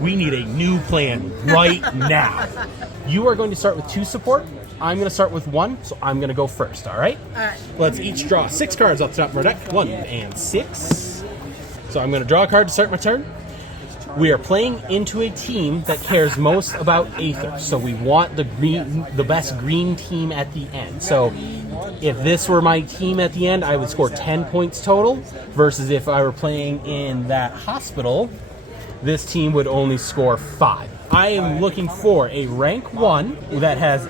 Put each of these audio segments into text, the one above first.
We need a new plan right now. You are going to start with 2 support. I'm going to start with 1, so I'm going to go first, all right? All right. Let's each draw 6 cards off the top of our deck. 1 and 6. So I'm going to draw a card to start my turn. We are playing into a team that cares most about Aether, so we want the best green team at the end. So if this were my team at the end, I would score 10 points total, versus if I were playing in that hospital, this team would only score 5. I am looking for a rank 1 that has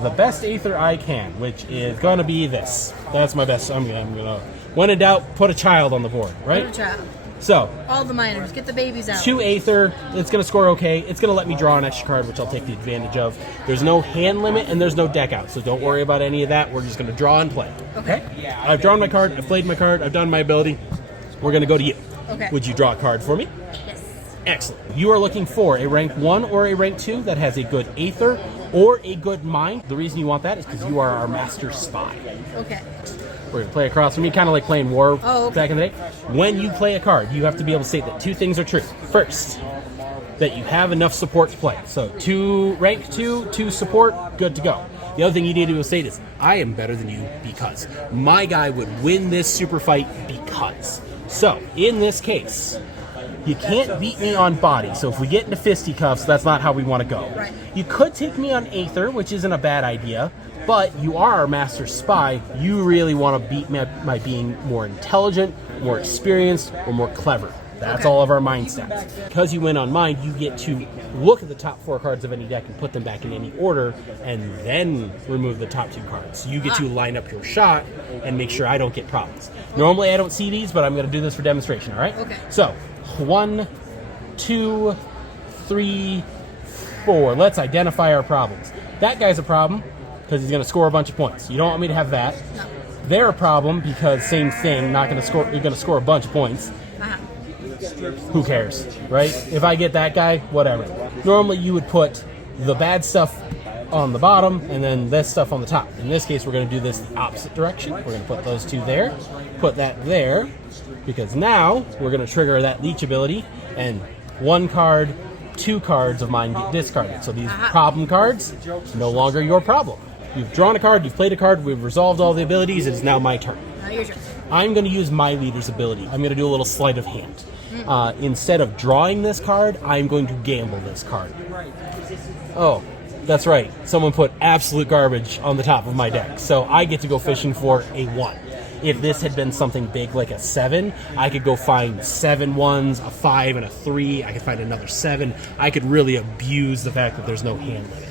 the best Aether I can, which is going to be this. That's my best. I'm gonna, when in doubt, put a child on the board, right? Put a child. So, all the minors, get the babies out. 2 Aether, it's going to score okay. It's going to let me draw an extra card, which I'll take the advantage of. There's no hand limit, and there's no deck out, so don't worry about any of that. We're just going to draw and play. Okay. I've drawn my card, I've played my card, I've done my ability. We're going to go to you. Okay. Would you draw a card for me? Yes. Excellent. You are looking for a rank 1 or a rank 2 that has a good Aether or a good mind. The reason you want that is because you are our master spy. Okay. We're going to play across from me, kind of like playing War okay. back in the day. When you play a card, you have to be able to state that 2 things are true. First, that you have enough support to play. So rank 2 support, good to go. The other thing you need to state is, I am better than you because my guy would win this super fight because. So, in this case, you can't beat me on body. So if we get into fisticuffs, that's not how we want to go. Right. You could take me on Aether, which isn't a bad idea. But you are our master spy. You really want to beat me by being more intelligent, more experienced, or more clever. That's all of our mind stats. Because you win on mind, you get to look at the top 4 cards of any deck and put them back in any order, and then remove the top 2 cards. You get to line up your shot and make sure I don't get problems. Normally I don't see these, but I'm going to do this for demonstration, all right? Okay. So, 1, 2, 3, 4. Let's identify our problems. That guy's a problem because he's going to score a bunch of points. You don't want me to have that. No. They're a problem because same thing, not going to score. You're going to score a bunch of points. Who cares, right? If I get that guy, whatever. Normally you would put the bad stuff on the bottom and then this stuff on the top. In this case, we're going to do this the opposite direction. We're going to put those 2 there, put that there, because now we're going to trigger that leech ability, and 1 card, 2 cards of mine get discarded. So these problem cards, no longer your problem. You've drawn a card, you've played a card, we've resolved all the abilities, it's now my turn. Your turn. I'm going to use my leader's ability. I'm going to do a little sleight of hand. Instead of drawing this card, I'm going to gamble this card. Oh, that's right. Someone put absolute garbage on the top of my deck. So I get to go fishing for a 1. If this had been something big like a 7, I could go find 7 1s, a 5, and a 3. I could find another 7. I could really abuse the fact that there's no hand limit.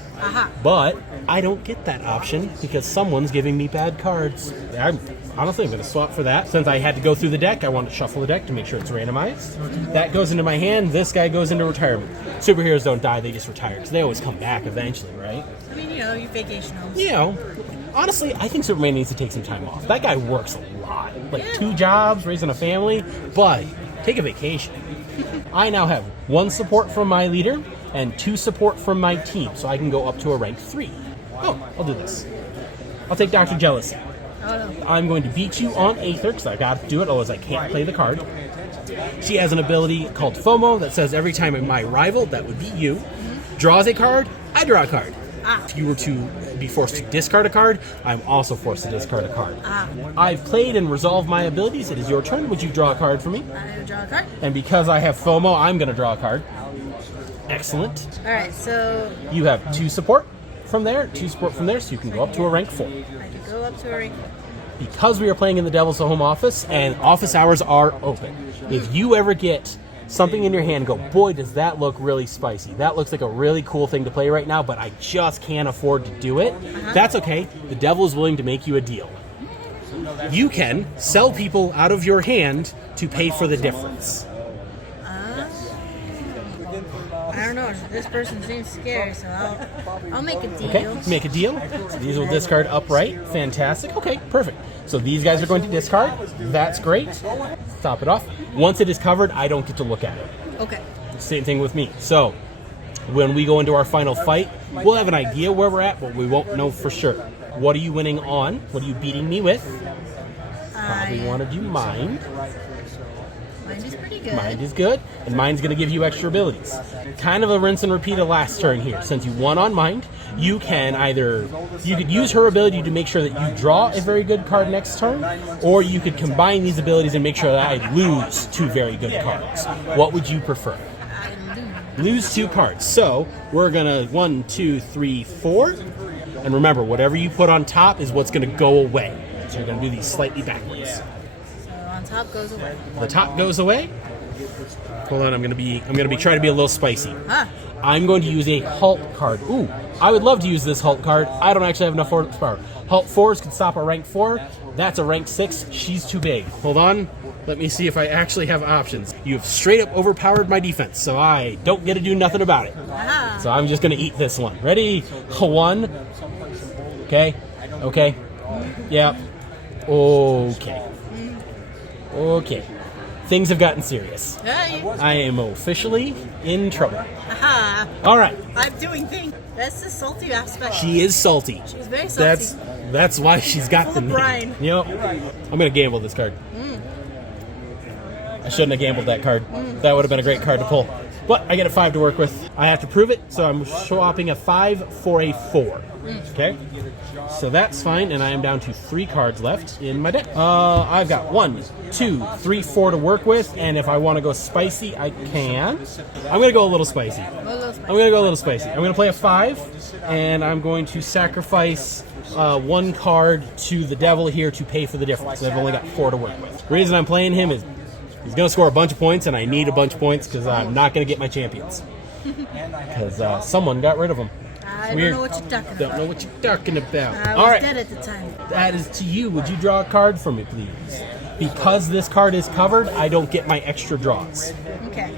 But I don't get that option because someone's giving me bad cards. I'm going to swap for that. Since I had to go through the deck, I want to shuffle the deck to make sure it's randomized. That goes into my hand. This guy goes into retirement. Superheroes don't die, they just retire because they always come back eventually, right? I mean, you vacation homes. Honestly, I think Superman needs to take some time off. That guy works a lot. Like 2 jobs, raising a family. But take a vacation. I now have 1 support from my leader and 2 support from my team, so I can go up to a rank 3. Oh, I'll do this. I'll take Dr. Jealousy. Oh, no. I'm going to beat you on Aether, because I got to do it, otherwise I can't play the card. She has an ability called FOMO that says every time my rival, that would be you, draws a card, I draw a card. If you were to be forced to discard a card, I'm also forced to discard a card. I've played and resolved my abilities. It is your turn. Would you draw a card for me? I will draw a card. And because I have FOMO, I'm going to draw a card. Excellent. All right, so you have 2 support from there, 2 support from there, so you can go up to a rank 4. I can go up to a rank 4. Because we are playing in the Devil's Home office, and office hours are open. If you ever get something in your hand and go, boy, does that look really spicy. That looks like a really cool thing to play right now, but I just can't afford to do it. That's okay. The devil is willing to make you a deal. You can sell people out of your hand to pay for the difference. I don't know. This person seems scary, so I'll make a deal. Okay, make a deal. So these will discard upright. Fantastic. Okay, perfect. So these guys are going to discard. That's great. Top it off. Once it is covered, I don't get to look at it. Okay. Same thing with me. So when we go into our final fight, we'll have an idea where we're at, but we won't know for sure. What are you winning on? What are you beating me with? Probably want to do mind. Mind is pretty good. Mind is good, and Mind's going to give you extra abilities. Kind of a rinse and repeat of last turn here. Since you won on Mind, you could use her ability to make sure that you draw a very good card next turn, or you could combine these abilities and make sure that I lose 2 very good cards. What would you prefer? Lose 2 cards. So we're gonna 1, 2, 3, 4, and remember, whatever you put on top is what's gonna go away. So we're gonna do these slightly backwards. So on top goes away. The top goes away. Hold on, I'm gonna be trying to be a little spicy. Huh. I'm going to use a Halt card. Ooh, I would love to use this Halt card. I don't actually have enough horsepower. Halt 4s can stop a rank 4. That's a rank 6. She's too big. Hold on. Let me see if I actually have options. You have straight up overpowered my defense, so I don't get to do nothing about it. Aha. So I'm just going to eat this one. Ready? 1. Okay. Okay. Yeah. Okay. Okay. Things have gotten serious. Hey. I am officially in trouble. Aha. All right. I'm doing things. That's the salty aspect. She is salty. She's very salty. That's why she's got Full the of name. brine. Yep. I'm going to gamble this card. I shouldn't have gambled that card. That would have been a great card to pull. But I get a 5 to work with. I have to prove it, so I'm swapping a 5 for a 4. Okay? So that's fine, and I am down to 3 cards left in my deck. I've got 1, 2, 3, 4 to work with, and if I want to go spicy, I can. I'm going to go a little spicy. I'm going to go a little spicy. I'm going to play a 5, and I'm going to sacrifice 1 card to the devil here to pay for the difference. I've only got 4 to work with. The reason I'm playing him is he's going to score a bunch of points, and I need a bunch of points because I'm not going to get my champions. Because someone got rid of them. I don't know what you're talking about. Don't know what you're talking about. I was All right. dead at the time. That is to you. Would you draw a card for me, please? Because this card is covered, I don't get my extra draws. Okay.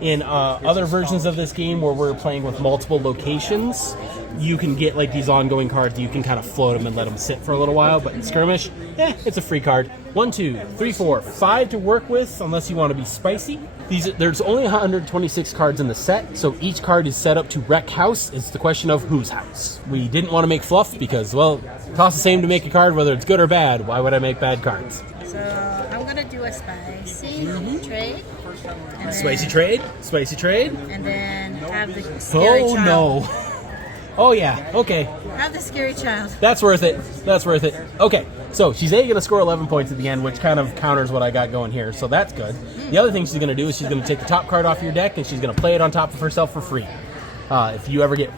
In other versions of this game where we're playing with multiple locations, you can get like these ongoing cards. You can kind of float them and let them sit for a little while. But in Skirmish, it's a free card. 1, 2, 3, 4, 5 to work with, unless you want to be spicy. There's only 126 cards in the set, so each card is set up to wreck house. It's the question of whose house. We didn't want to make fluff because, well, it costs the same to make a card, whether it's good or bad. Why would I make bad cards? So I'm gonna do a spicy trade. And Spicy trade? Spicy trade? And then have the scary child. No. Oh, yeah. Okay. Have the scary child. That's worth it. That's worth it. Okay. So she's going to score 11 points at the end, which kind of counters what I got going here. So that's good. The other thing she's going to do is she's going to take the top card off your deck and she's going to play it on top of herself for free. If you ever get...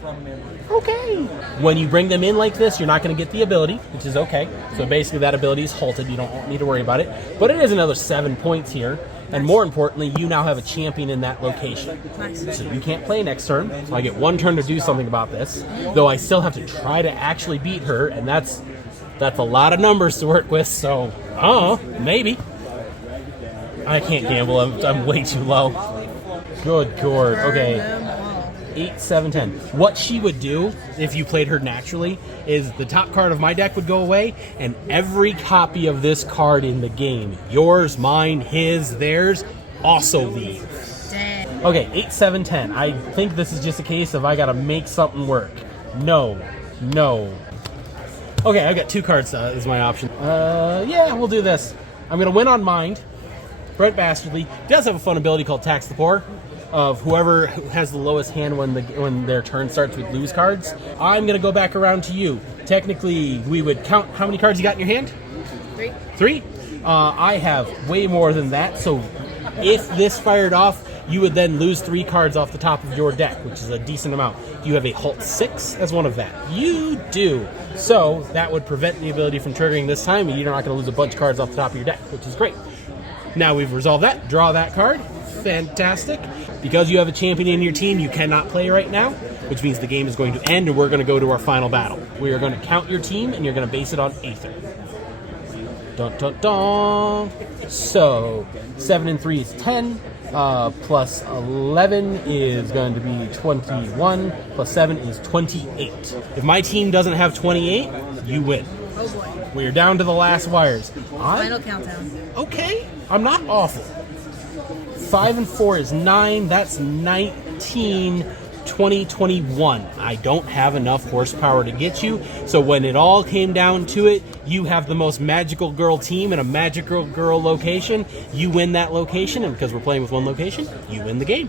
Okay. When you bring them in like this, you're not going to get the ability, which is okay. So basically that ability is halted. You don't need to worry about it. But it is another 7 points here. And more importantly, you now have a champion in that location. Nice. So you can't play next turn. So I get 1 turn to do something about this. Though I still have to try to actually beat her, and that's a lot of numbers to work with. So, maybe. I can't gamble. I'm way too low. Good Lord. Okay. 8, 7, 10. What she would do, if you played her naturally, is the top card of my deck would go away, and every copy of this card in the game, yours, mine, his, theirs, also leave. Dang. Okay, 8, 7, 10. I think this is just a case of I gotta make something work. No. Okay, I've got 2 cards as my option. Yeah, we'll do this. I'm gonna win on Mind. Brent Bastardly does have a fun ability called Tax the Poor. Of whoever has the lowest hand when their turn starts with lose cards. I'm going to go back around to you. Technically, we would count how many cards you got in your hand? 3. 3? I have way more than that, so if this fired off, you would then lose 3 cards off the top of your deck, which is a decent amount. You have a Halt 6 as one of that. You do. So that would prevent the ability from triggering this time, and you're not going to lose a bunch of cards off the top of your deck, which is great. Now we've resolved that. Draw that card. Fantastic. Because you have a champion in your team, you cannot play right now, which means the game is going to end and we're going to go to our final battle. We are going to count your team and you're going to base it on Aether. Dun, dun, dun. So 7 and 3 is 10. Plus 11 is going to be 21. Plus 7 is 28. If my team doesn't have 28, you win. Oh boy. We are down to the last wires. Final countdown. Okay, I'm not awful. 5 and 4 is 9. That's 19. 2021. I don't have enough horsepower to get you, so when it all came down to it, you have the most magical girl team in a magical girl location. You win that location, and because we're playing with one location, you win the game.